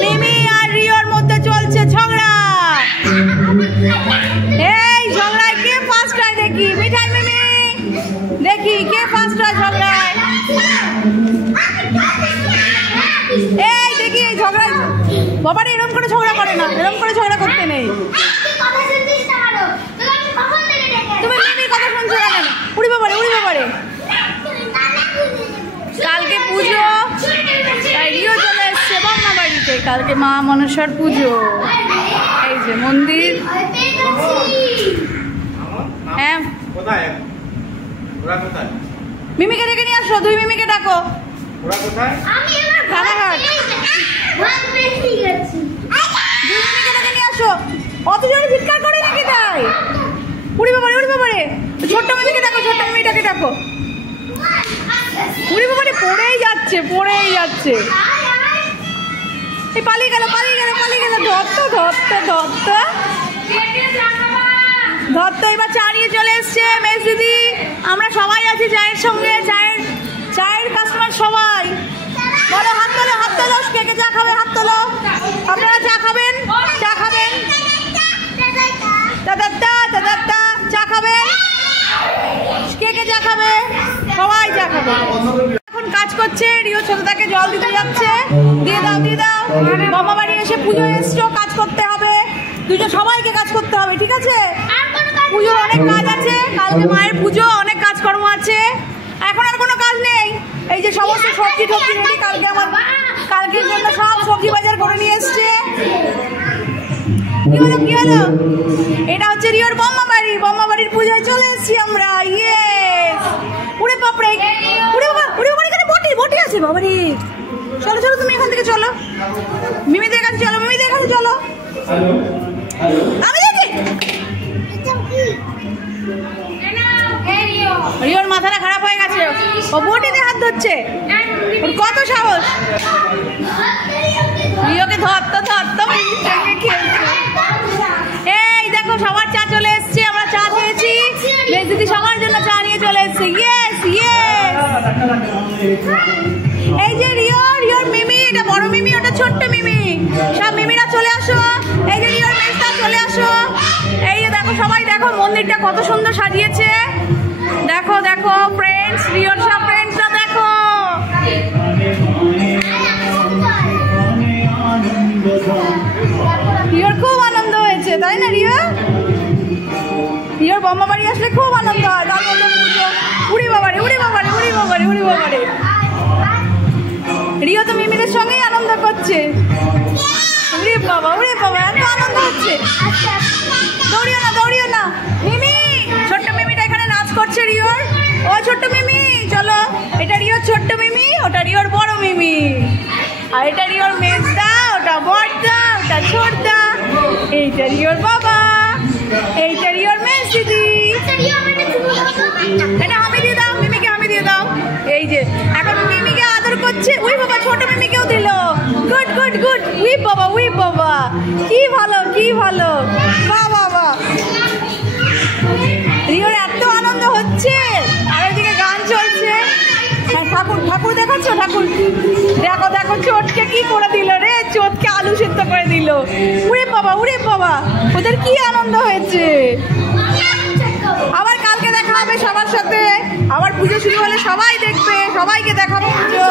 মিমি আর রিওর মধ্যে চলছে ঝগড়া। এই ঝগড়ায় কে ফার্স্ট হয় দেখি। মিঠাই মিমি দেখি কে ফার্স্ট হয় ঝগড়ায়। এই দেখি এই ঝগড়ায় বাবারে এরকম করে ঝগড়া করে না, এরকম করে ঝগড়া করতে নেই। তুমি মিমির কথা শুনছো না কেন? উড়ি বাবারে উড়ি বাবারে। কালকে পুজো, রিও চলে এসছে বম্মা বাড়িতে। কালকে মা মনসার পুজো। এই যে মন্দির। হ্যাঁ মিমিকে ডেকে নিয়ে আসো। দুই মিমিকে ডাকো। অত জোরে চিৎকার করে নাকি তাই? উড়ি বাবারে উড়ি বাবারে। ছোট্ট মিমিকে ডাকো, ছোট্ট মিমিটাকে ডাকো। উড়ি বাবারে পড়েই যাচ্ছে, পড়েই যাচ্ছে। এই পালিয়ে গেল পালিয়ে গেল পালিয়ে গেল। ধরতো ধরতো ধরতো ধরতো। এবার চা নিয়ে চলে এসছে মেজ দিদি। আমরা সবাই আছি চায়ের সঙ্গে। চায়ের কাস্টমার সবাই। বলো হাত তোলো হাত তোলো। কে কে চা খাবে হাত তোলো। আপনারা চা খাবেন? চা খাবেন? দাদা চা খাবে? কে কে চা খাবে? সবাই চা খাবে। এখন কাজ করছে। রিও ছোটটাকে জল দিতে যাচ্ছে। দিয়ে দাও দিয়ে দাও। মামা বাড়ি এসে পুজো এসছো, কাজ করতে হবে। দুজন সবাইকে কাজ করতে হবে, ঠিক আছে? পুজোর অনেক কাজ আছে। কালকে মায়ের পুজো, অনেক কাজকর্ম আছে। এখন আর কোনো কাজ নেই। এই যে সমস্ত সবজি টবজি রেডি। কালকে আমার কালকের জন্য সব সবজি বাজার করে নিয়ে এসছে। কি হলো কি হলো? এটা হচ্ছে রিওর বম্মা বাড়ি। বম্মা বাড়ির পুজোয় চলে এসেছি আমরা। ইয়েস। উড়ে বাপরে উড়ে বাবা উড়ে বাবা। এখানে বটি বটি আছে বাবারে। চলো চলো তুমি এখান থেকে চলো। মিমিদের কাছে চলো, মিমিদের কাছে চলো। আমি যাচ্ছি। রিওর মাথাটা খারাপ হয়ে গেছে। ও বটিতে হাত ধরছে। ওর কত সাহস। রিওকে ধরতো ধরতো খেলছে। এই দেখো সবার চা চলে এসছে। আমরা চা খেয়েছি। মেজ দিদি সবার জন্য চা নিয়ে চলে এসছে। Yes yes. এই যে রিওর মিমি। এটা বড় মিমি, ওটা ছোট্ট মিমি। সব মিমিরা চলে আসো। এই যে রিওর মেজটা চলে আসো। এই যে দেখো সবাই দেখো মন্দিরটা কত সুন্দর সাজিয়েছে। দেখো দেখো ফ্রেন্ডস, রিওর সব ফ্রেন্ডসরা দেখো। রিওর খুব আনন্দ হয়েছে তাই না রিও? রিওর বম্মা বাড়ি আসলে খুব আনন্দ হয়। তার মধ্যে পুজো। উড়ি বাবারে উড়ি বাবারে উড়ি বাবারে উড়ি বাবারে। রিও তো মিমিদের সঙ্গেই আনন্দ করছে। উড়ি বাবা এত আনন্দ হচ্ছে। দৌড়িও না দৌড়িও না। মিমি ছোট্ট মিমিটা এখানে নাচ করছে রিওর। ও ছোট্ট মিমি চলো। এটা রিওর ছোট্ট মিমি, ওটা রিওর বড় মিমি। আর এটা রিওর মেজদা, ওটা বড়দা, ওটা ছোটদা। এইটা রিওর বাবা, এইটা রিওর মেজ দিদি। এটা আমি দিয়ে দাও, মিমিকে আমি দিয়ে দাও। এই যে এখন মিমিকে আদর করছে। উই বাবা ছোট মিমিকেও দিল। Good good good. উই বাবা কি ভালো কি ভালো। বাহ বাবা। রিওর এত আনন্দ হচ্ছে। আর ওইদিকে গান চলছে। ঠাকুর ঠাকুর দেখাচ্ছ? ঠাকুর দেখো দেখো চোটকে কি করে দিল রে। চোটকে আলু সিদ্ধ করে দিল। উড়ে বাবা ওদের কি আনন্দ হয়েছে। আবার কালকে দেখা হবে সবার সাথে। আবার পুজো শুরু হলে সবাই দেখবে। সবাইকে দেখাবো পুজো।